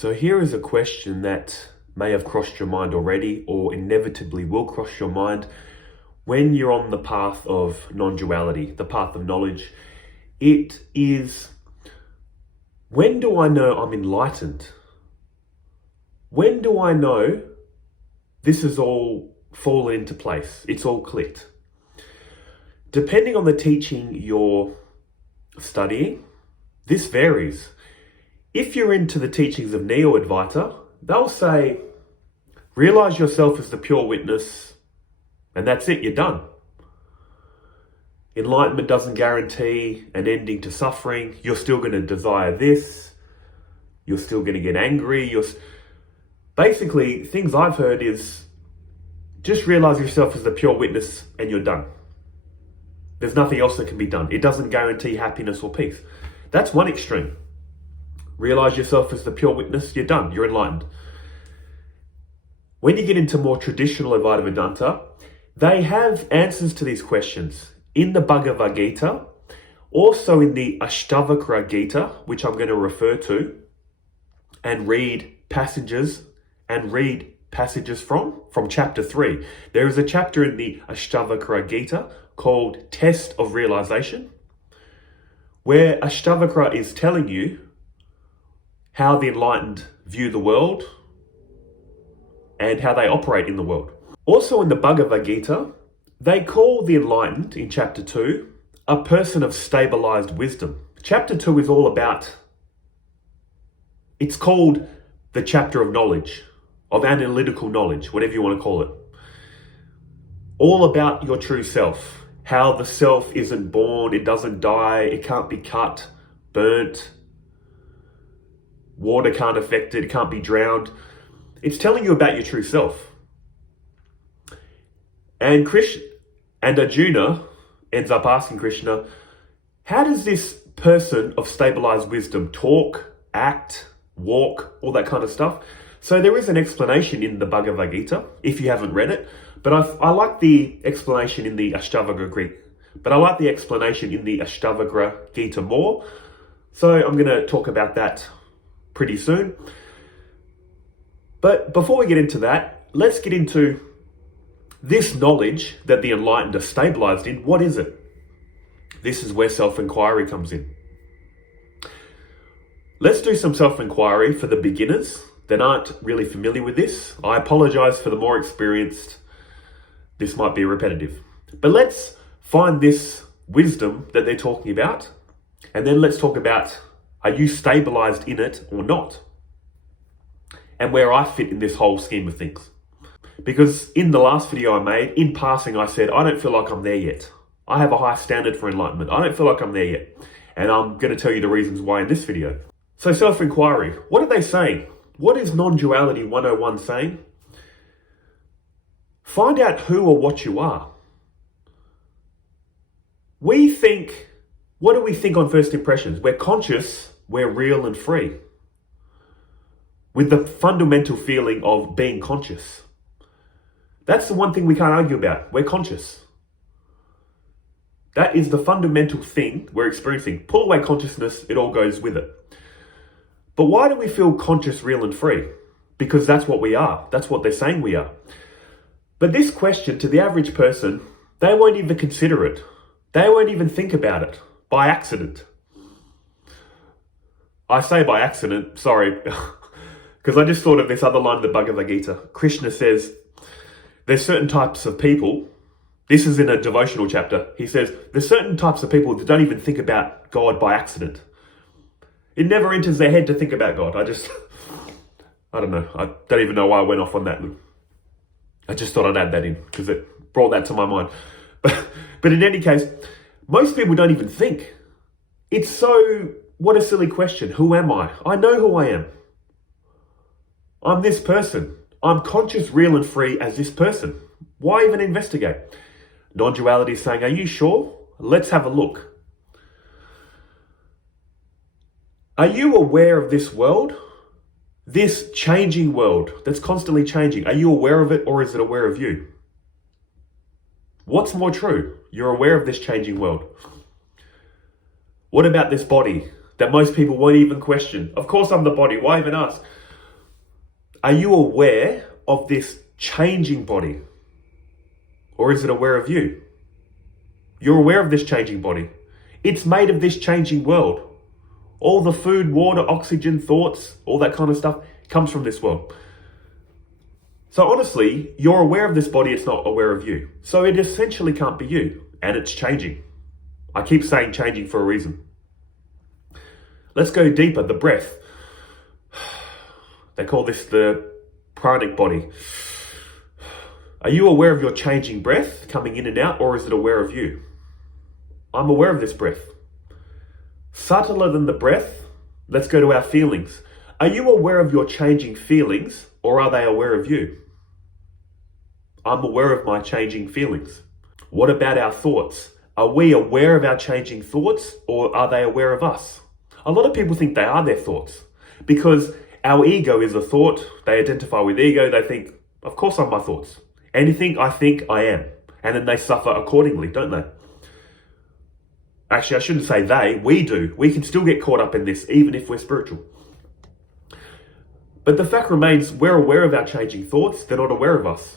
So here is a question that may have crossed your mind already or inevitably will cross your mind when you're on the path of non-duality, the path of knowledge. It is, when do I know I'm enlightened? When do I know this is all fallen into place? It's all clicked. Depending on the teaching you're studying, this varies. If you're into the teachings of Neo-Advaita, they'll say, realize yourself as the pure witness, and that's it, you're done. Enlightenment doesn't guarantee an ending to suffering. You're still going to desire this. You're still going to get angry. Basically, things I've heard is, just realize yourself as the pure witness and you're done. There's nothing else that can be done. It doesn't guarantee happiness or peace. That's one extreme. Realize yourself as the pure witness, you're done, you're enlightened. When you get into more traditional Advaita Vedanta, they have answers to these questions in the Bhagavad Gita, also in the Ashtavakra Gita, which I'm going to refer to and read passages from chapter 3. There is a chapter in the Ashtavakra Gita called Test of Realization, where Ashtavakra is telling you how the enlightened view the world and how they operate in the world. Also in the Bhagavad Gita, they call the enlightened, in chapter 2, a person of stabilized wisdom. Chapter 2 is all about, it's called the chapter of knowledge, of analytical knowledge, whatever you want to call it. All about your true self. How the self isn't born, it doesn't die, it can't be cut, burnt, water can't affect it, it can't be drowned. It's telling you about your true self. And Arjuna ends up asking Krishna, how does this person of stabilized wisdom talk, act, walk, all that kind of stuff? So there is an explanation in the Bhagavad Gita, if you haven't read it, but I like the explanation in the Ashtavakra Gita more. So I'm going to talk about that pretty soon. But before we get into that, let's get into this knowledge that the enlightened are stabilized in. What is it? This is where self-inquiry comes in. Let's do some self-inquiry for the beginners that aren't really familiar with this. I apologize for the more experienced. This might be repetitive. But let's find this wisdom that they're talking about, and then let's talk about, are you stabilized in it or not? And where I fit in this whole scheme of things. Because in the last video I made, in passing, I said, I don't feel like I'm there yet. I have a high standard for enlightenment. I don't feel like I'm there yet. And I'm going to tell you the reasons why in this video. So self-inquiry, what are they saying? What is Non-Duality 101 saying? Find out who or what you are. What do we think on first impressions? We're conscious, we're real and free. With the fundamental feeling of being conscious. That's the one thing we can't argue about. We're conscious. That is the fundamental thing we're experiencing. Pull away consciousness, it all goes with it. But why do we feel conscious, real and free? Because that's what we are. That's what they're saying we are. But this question, to the average person, they won't even consider it. They won't even think about it by accident. I say by accident, sorry, because I just thought of this other line in the Bhagavad Gita. Krishna says, there's certain types of people, this is in a devotional chapter, he says, there's certain types of people that don't even think about God by accident. It never enters their head to think about God. I don't know. I don't even know why I went off on that. I just thought I'd add that in because it brought that to my mind. But in any case, most people don't even think. What a silly question. Who am I? I know who I am. I'm this person. I'm conscious, real and free as this person. Why even investigate? Non-duality is saying, are you sure? Let's have a look. Are you aware of this world? This changing world that's constantly changing. Are you aware of it or is it aware of you? What's more true? You're aware of this changing world. What about this body that most people won't even question? Of course I'm the body. Why even ask? Are you aware of this changing body? Or is it aware of you? You're aware of this changing body. It's made of this changing world. All the food, water, oxygen, thoughts, all that kind of stuff comes from this world. So honestly, you're aware of this body, it's not aware of you. So it essentially can't be you, and it's changing. I keep saying changing for a reason. Let's go deeper, the breath. They call this the pranic body. Are you aware of your changing breath coming in and out, or is it aware of you? I'm aware of this breath. Subtler than the breath, let's go to our feelings. Are you aware of your changing feelings, or are they aware of you? I'm aware of my changing feelings. What about our thoughts? Are we aware of our changing thoughts, or are they aware of us? A lot of people think they are their thoughts, because our ego is a thought. They identify with ego. They think, of course I'm my thoughts. Anything I think, I am. And then they suffer accordingly, don't they? Actually, I shouldn't say they, we do. We can still get caught up in this, even if we're spiritual. But the fact remains, we're aware of our changing thoughts. They're not aware of us.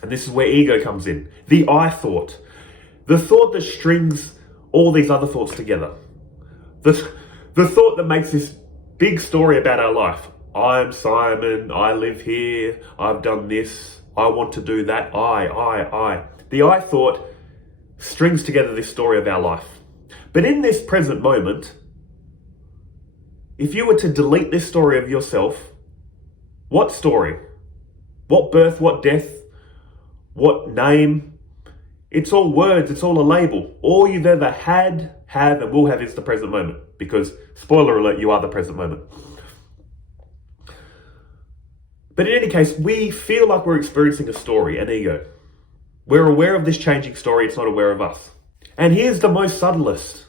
And this is where ego comes in. The I thought. The thought that strings all these other thoughts together. The thought that makes this big story about our life. I'm Simon, I live here, I've done this, I want to do that, I. The I thought strings together this story of our life. But in this present moment, if you were to delete this story of yourself, what story? What birth, what death, what name? It's all words, it's all a label. All you've ever had, have, and will have is the present moment. Because, spoiler alert, you are the present moment. But in any case, we feel like we're experiencing a story, an ego. We're aware of this changing story, it's not aware of us. And here's the most subtlest.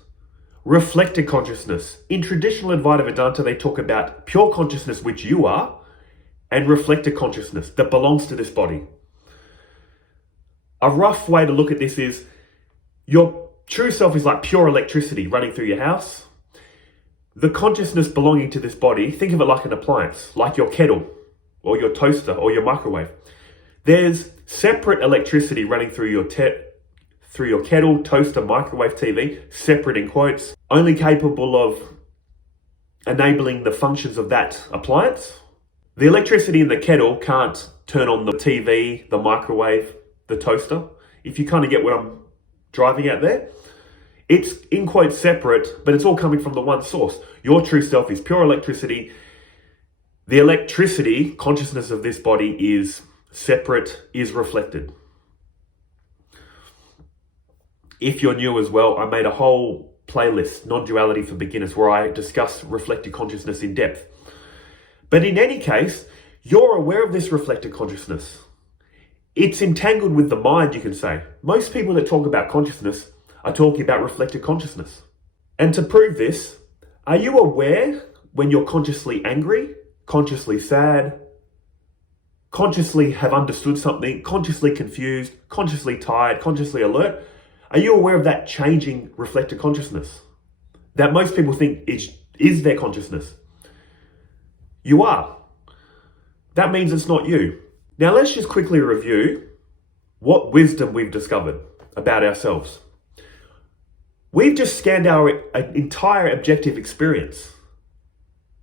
Reflected consciousness. In traditional Advaita Vedanta, they talk about pure consciousness, which you are, and reflected consciousness that belongs to this body. A rough way to look at this is your true self is like pure electricity running through your house. The consciousness belonging to this body, think of it like an appliance, like your kettle, or your toaster, or your microwave. There's separate electricity running through your kettle, toaster, microwave, TV, separate in quotes, only capable of enabling the functions of that appliance. The electricity in the kettle can't turn on the TV, the microwave, the toaster. If you kind of get what I'm driving at there. It's in quotes separate, but it's all coming from the one source. Your true self is pure electricity. The electricity, consciousness of this body is separate, is reflected. If you're new as well, I made a whole playlist, Non-Duality for Beginners, where I discuss reflected consciousness in depth. But in any case, you're aware of this reflected consciousness. It's entangled with the mind, you can say. Most people that talk about consciousness are talking about reflected consciousness. And to prove this, are you aware when you're consciously angry, consciously sad, consciously have understood something, consciously confused, consciously tired, consciously alert? Are you aware of that changing reflected consciousness that most people think is their consciousness? You are. That means it's not you. Now let's just quickly review what wisdom we've discovered about ourselves. We've just scanned our entire objective experience,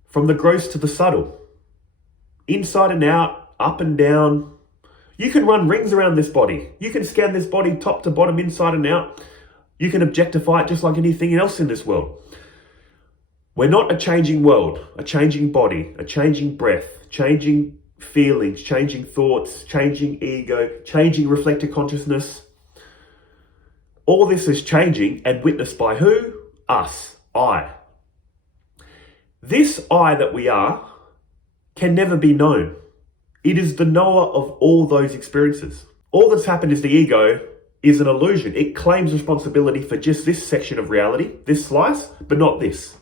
from the gross to the subtle, inside and out, up and down. You can run rings around this body. You can scan this body top to bottom, inside and out. You can objectify it just like anything else in this world. We're not a changing world, a changing body, a changing breath, changing feelings, changing thoughts, changing ego, changing reflected consciousness. All this is changing and witnessed by who? Us, I. This I that we are can never be known. It is the knower of all those experiences. All that's happened is the ego is an illusion. It claims responsibility for just this section of reality, this slice, but not this.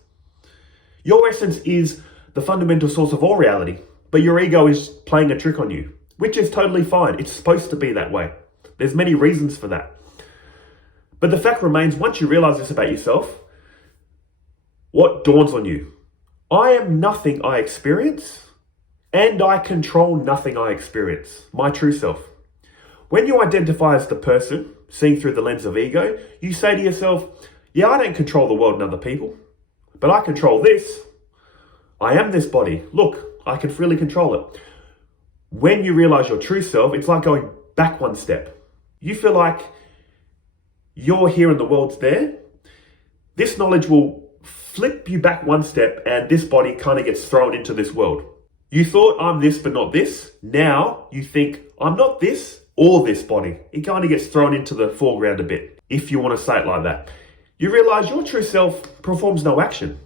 Your essence is the fundamental source of all reality, but your ego is playing a trick on you, which is totally fine. It's supposed to be that way. There's many reasons for that. But the fact remains, once you realize this about yourself, what dawns on you? I am nothing I experience. And I control nothing I experience, my true self. When you identify as the person, seeing through the lens of ego, you say to yourself, yeah, I don't control the world and other people, but I control this. I am this body. Look, I can freely control it. When you realize your true self, it's like going back one step. You feel like you're here and the world's there. This knowledge will flip you back one step and this body kind of gets thrown into this world. You thought I'm this but not this. Now you think I'm not this or this body. It kind of gets thrown into the foreground a bit, if you want to say it like that. You realize your true self performs no action.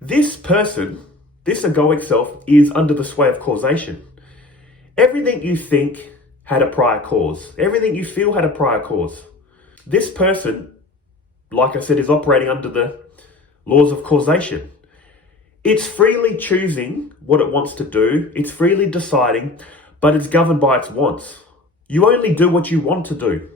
This person, this egoic self, is under the sway of causation. Everything you think had a prior cause. Everything you feel had a prior cause. This person, like I said, is operating under the laws of causation. It's freely choosing what it wants to do. It's freely deciding, but it's governed by its wants. You only do what you want to do.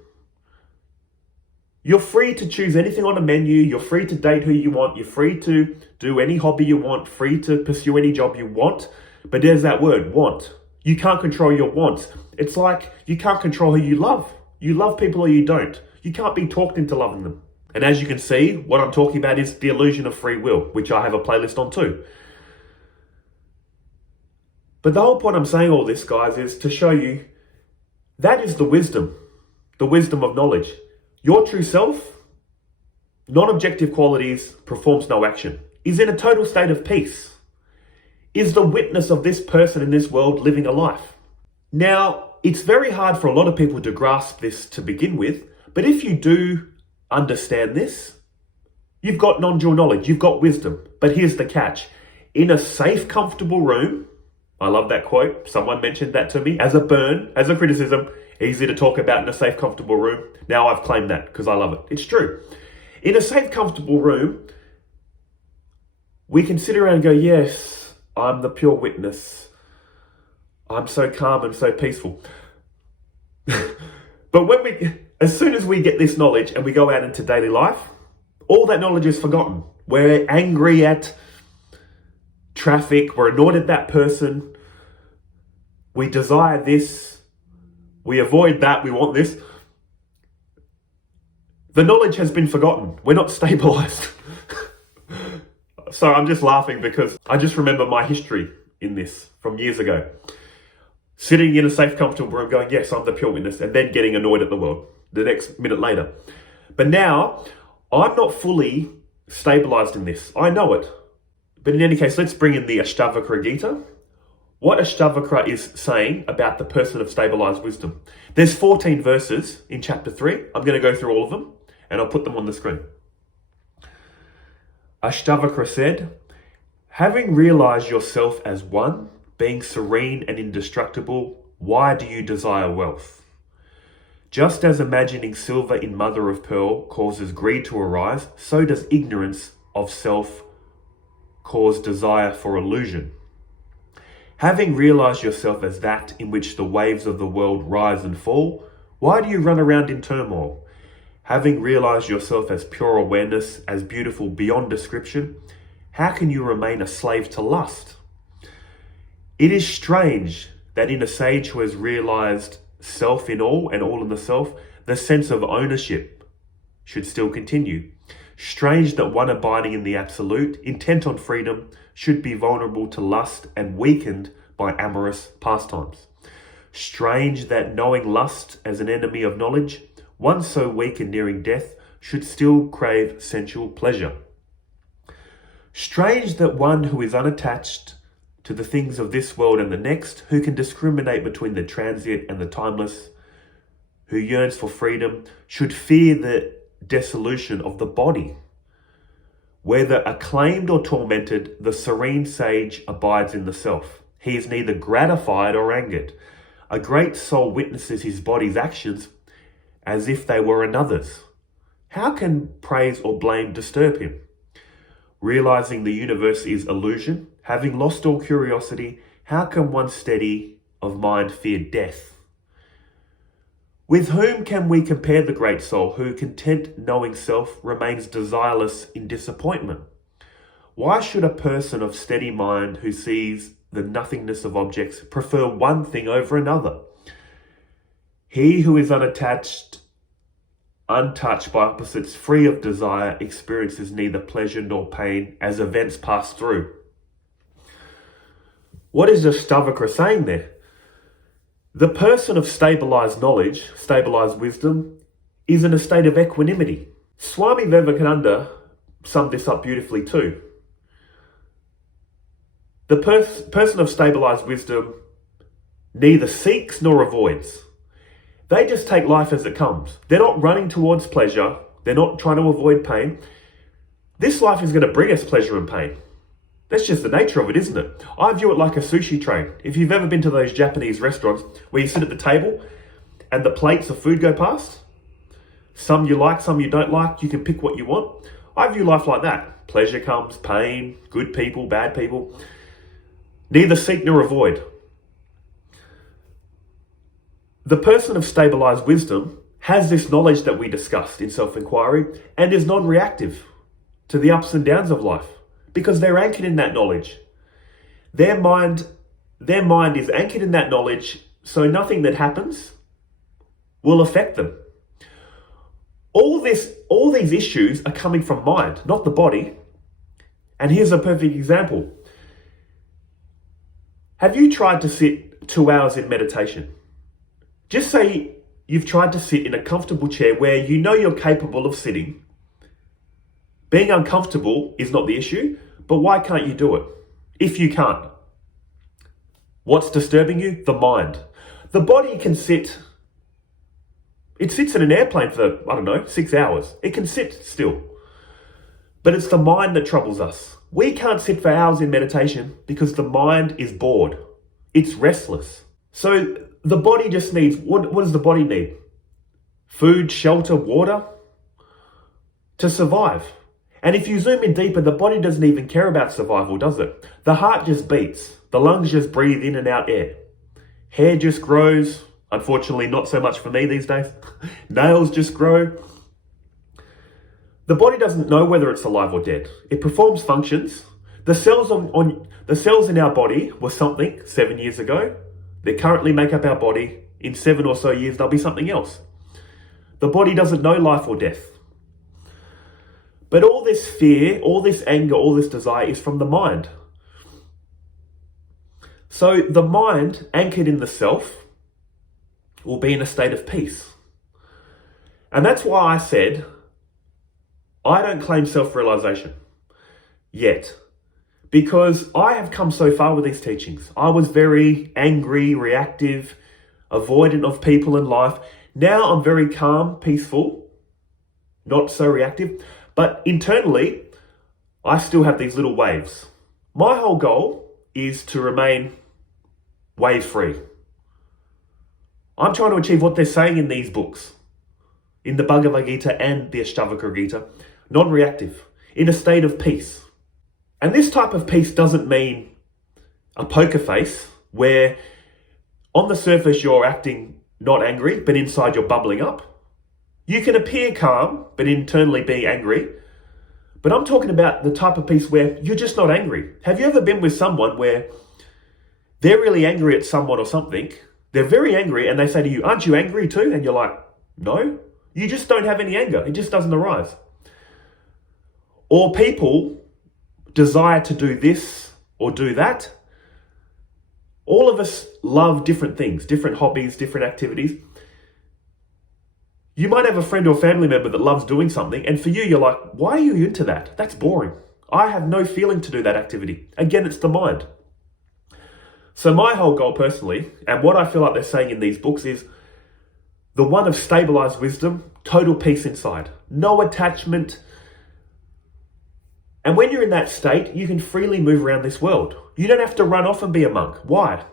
You're free to choose anything on a menu. You're free to date who you want. You're free to do any hobby you want, free to pursue any job you want. But there's that word, want. You can't control your wants. It's like you can't control who you love. You love people or you don't. You can't be talked into loving them. And as you can see, what I'm talking about is the illusion of free will, which I have a playlist on too. But the whole point I'm saying all this, guys, is to show you that is the wisdom of knowledge. Your true self, non-objective qualities, performs no action, is in a total state of peace, is the witness of this person in this world living a life. Now, it's very hard for a lot of people to grasp this to begin with, but if you do understand this, you've got non-dual knowledge, you've got wisdom. But here's the catch. In a safe, comfortable room, I love that quote, someone mentioned that to me, as a burn, as a criticism, easy to talk about in a safe, comfortable room. Now I've claimed that because I love it. It's true. In a safe, comfortable room, we can sit around and go, yes, I'm the pure witness. I'm so calm and so peaceful. But as soon as we get this knowledge and we go out into daily life, all that knowledge is forgotten. We're angry at traffic. We're annoyed at that person. We desire this. We avoid that. We want this. The knowledge has been forgotten. We're not stabilized. So I'm just laughing because I just remember my history in this from years ago. Sitting in a safe, comfortable room going, yes, I'm the pure witness, and then getting annoyed at the world the next minute later. But now, I'm not fully stabilized in this. I know it. But in any case, let's bring in the Ashtavakra Gita. What Ashtavakra is saying about the person of stabilized wisdom. There's 14 verses in chapter 3. I'm going to go through all of them, and I'll put them on the screen. Ashtavakra said, having realized yourself as one, being serene and indestructible, why do you desire wealth? Just as imagining silver in mother of pearl causes greed to arise, so does ignorance of self cause desire for illusion. Having realized yourself as that in which the waves of the world rise and fall, why do you run around in turmoil? Having realized yourself as pure awareness, as beautiful beyond description, how can you remain a slave to lust? It is strange that in a sage who has realized self in all and all in the self, the sense of ownership should still continue. Strange that one abiding in the absolute, intent on freedom, should be vulnerable to lust and weakened by amorous pastimes. Strange that knowing lust as an enemy of knowledge, one so weak and nearing death should still crave sensual pleasure. Strange that one who is unattached to the things of this world and the next, who can discriminate between the transient and the timeless, who yearns for freedom, should fear the dissolution of the body. Whether acclaimed or tormented, the serene sage abides in the self. He is neither gratified or angered. A great soul witnesses his body's actions as if they were another's. How can praise or blame disturb him? Realizing the universe is illusion, having lost all curiosity, how can one steady of mind fear death? With whom can we compare the great soul who, content knowing self, remains desireless in disappointment? Why should a person of steady mind who sees the nothingness of objects, prefer one thing over another. He who is unattached, untouched by opposites, free of desire, experiences neither pleasure nor pain as events pass through. What is Ashtavakra saying there? The person of stabilized knowledge, stabilized wisdom, is in a state of equanimity. Swami Vivekananda summed this up beautifully too. The person of stabilized wisdom neither seeks nor avoids. They just take life as it comes. They're not running towards pleasure. They're not trying to avoid pain. This life is going to bring us pleasure and pain. That's just the nature of it, isn't it? I view it like a sushi train. If you've ever been to those Japanese restaurants where you sit at the table and the plates of food go past, some you like, some you don't like, you can pick what you want. I view life like that. Pleasure comes, pain, good people, bad people. Neither seek nor avoid. The person of stabilized wisdom has this knowledge that we discussed in self-inquiry and is non-reactive to the ups and downs of life because they're anchored in that knowledge. Their mind is anchored in that knowledge, so nothing that happens will affect them. All these issues are coming from mind, not the body. And here's a perfect example. Have you tried to sit 2 hours in meditation? Just say you've tried to sit in a comfortable chair where you know you're capable of sitting. Being uncomfortable is not the issue, but why can't you do it? If you can't, what's disturbing you? The mind. The body can sit. It sits in an airplane for, 6 hours. It can sit still. But it's the mind that troubles us. We can't sit for hours in meditation because the mind is bored. It's restless. So the body just needs, what does the body need? Food, shelter, water to survive. And if you zoom in deeper, the body doesn't even care about survival, does it? The heart just beats. The lungs just breathe in and out air. Hair just grows. Unfortunately, not so much for me these days. Nails just grow. The body doesn't know whether it's alive or dead. It performs functions. The cells the cells in our body were something 7 years ago. They currently make up our body. In 7 or so years, they'll be something else. The body doesn't know life or death. But all this fear, all this anger, all this desire is from the mind. So the mind, anchored in the self, will be in a state of peace. And that's why I said, I don't claim self-realization yet, because I have come so far with these teachings. I was very angry, reactive, avoidant of people in life. Now I'm very calm, peaceful, not so reactive, but internally, I still have these little waves. My whole goal is to remain wave-free. I'm trying to achieve what they're saying in these books, in the Bhagavad Gita and the Ashtavakra Gita, non-reactive, in a state of peace. And this type of peace doesn't mean a poker face where on the surface you're acting not angry, but inside you're bubbling up. You can appear calm, but internally be angry. But I'm talking about the type of peace where you're just not angry. Have you ever been with someone where they're really angry at someone or something? They're very angry and they say to you, aren't you angry too? And you're like, no, you just don't have any anger. It just doesn't arise. Or people desire to do this or do that. All of us love different things, different hobbies, different activities. You might have a friend or family member that loves doing something, and for you, you're like, why are you into that? That's boring. I have no feeling to do that activity. Again, it's the mind. So my whole goal personally, and what I feel like they're saying in these books, is the one of stabilized wisdom, total peace inside, no attachment. And when you're in that state, you can freely move around this world. You don't have to run off and be a monk. Why?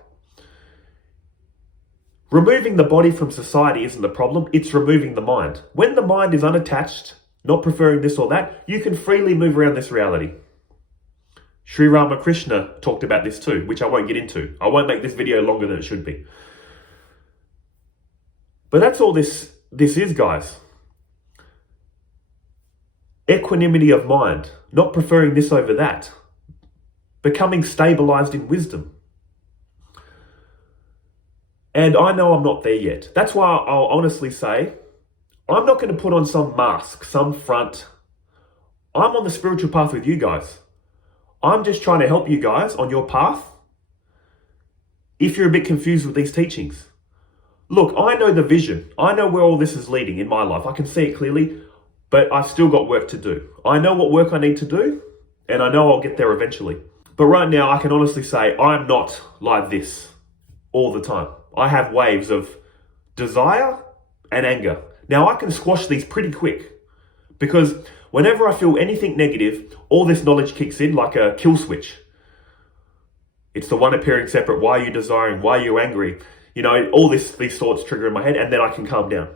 Removing the body from society isn't the problem, it's removing the mind. When the mind is unattached, not preferring this or that, you can freely move around this reality. Sri Ramakrishna talked about this too, which I won't get into. I won't make this video longer than it should be. But that's all this is, guys. Equanimity of mind, not preferring this over that. Becoming stabilized in wisdom. And I know I'm not there yet. That's why I'll honestly say, I'm not going to put on some mask, some front. I'm on the spiritual path with you guys. I'm just trying to help you guys on your path if you're a bit confused with these teachings. Look, I know the vision. I know where all this is leading in my life. I can see it clearly, but I've still got work to do. I know what work I need to do, and I know I'll get there eventually. But right now, I can honestly say I'm not like this all the time. I have waves of desire and anger. Now, I can squash these pretty quick because whenever I feel anything negative, all this knowledge kicks in like a kill switch. It's the one appearing separate. Why are you desiring? Why are you angry? All these thoughts trigger in my head, and then I can calm down.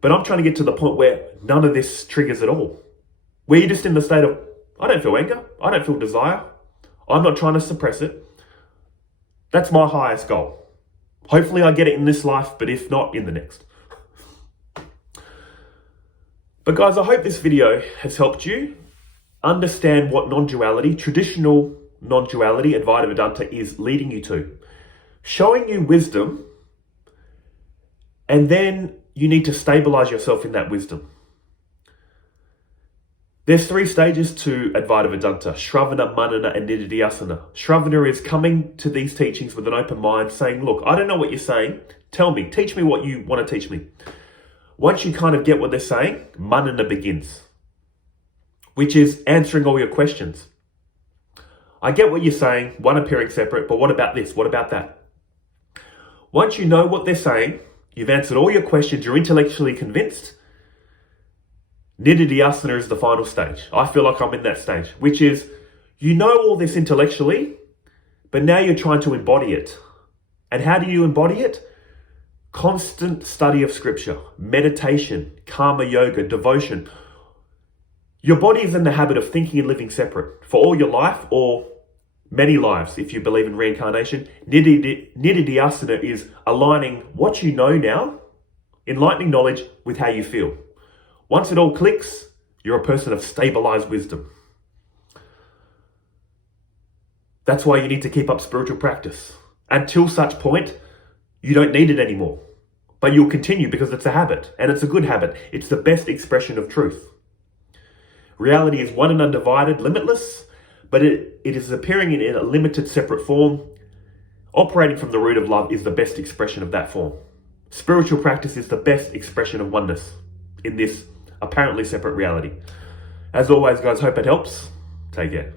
But I'm trying to get to the point where none of this triggers at all. Where you're just in the state of, I don't feel anger. I don't feel desire. I'm not trying to suppress it. That's my highest goal. Hopefully I get it in this life, but if not, in the next. But guys, I hope this video has helped you understand what non-duality, traditional non-duality, Advaita Vedanta is leading you to. Showing you wisdom, and then you need to stabilize yourself in that wisdom. There's 3 stages to Advaita Vedanta: Shravana, Manana, and Nididhyasana. Shravana is coming to these teachings with an open mind, saying, look, I don't know what you're saying. Tell me, teach me what you want to teach me. Once you kind of get what they're saying, Manana begins, which is answering all your questions. I get what you're saying, one appearing separate, but what about this? What about that? Once you know what they're saying, you've answered all your questions, you're intellectually convinced, Nididhyasana is the final stage. I feel like I'm in that stage, which is, you know all this intellectually, but now you're trying to embody it. And how do you embody it? Constant study of scripture, meditation, karma yoga, devotion. Your body is in the habit of thinking and living separate for all your life, or many lives if you believe in reincarnation. Nididhyasana is aligning what you know now, enlightening knowledge, with how you feel. Once it all clicks, you're a person of stabilized wisdom. That's why you need to keep up spiritual practice. Until such point, you don't need it anymore. But you'll continue because it's a habit, and it's a good habit. It's the best expression of truth. Reality is one and undivided, limitless, but it is appearing in a limited, separate form. Operating from the root of love is the best expression of that form. Spiritual practice is the best expression of oneness in this apparently separate reality. As always, guys, hope it helps. Take care.